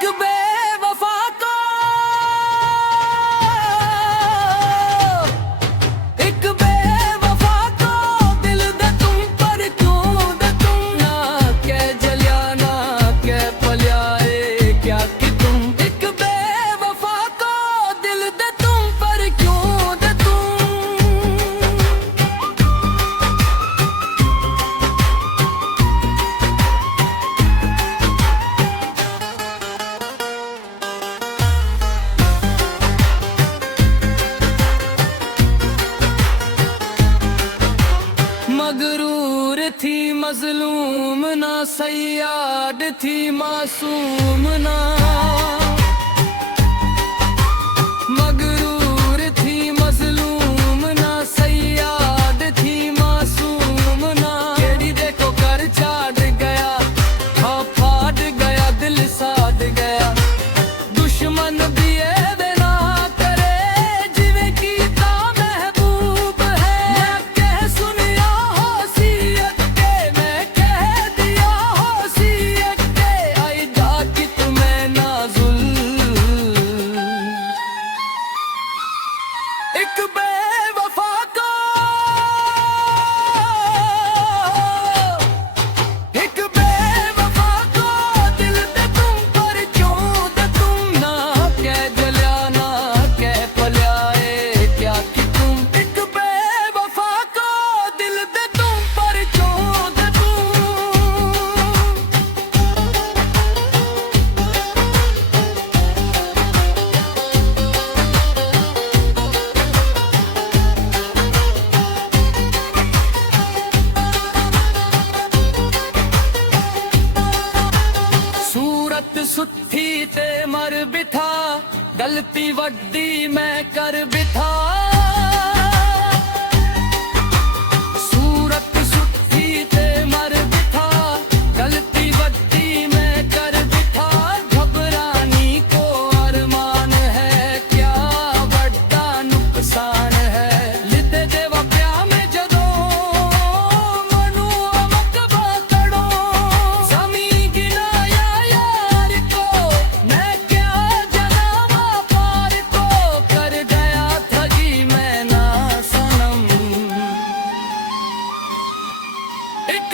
एक बेवफा को एक बेवफा को दिल दे तुम पर क्यों दे तुम ना कह जलिया ना कह पलिया क्या कि तुम एक बेवफा को दिल दे तुम पर क्यों दे तुम मगरूर थी मजलूम ना सयाद थी मासूम ना मगरूर थी मजलूम ना सयाद थी मासूम ना केड़ी देखो कर छाड़ गया हाँ फाड़ गया दिल साध गया दुश्मन भी एक बेवफा को एक बेवफा को दिल दे तुम पर क्यों दे तुम ना कह जलिया ना कह पलिया क्या कि तुम एक बेवफा को दिल दे तुम पर क्यों दे सुथी ते मर बिठा गलती वड्डी मैं कर बिठा सूरत सुथी ते मर बिठा गलती वड्डी मैं कर बिठा घबरानी को अरमान है क्या बड़ा नुकसान है लिदे देवा प्या में जदों मनु अमक बातड़ो जमी गिनाया यार को मैं क्या जनावा पार को कर गया ठगी मैं ना सनम एक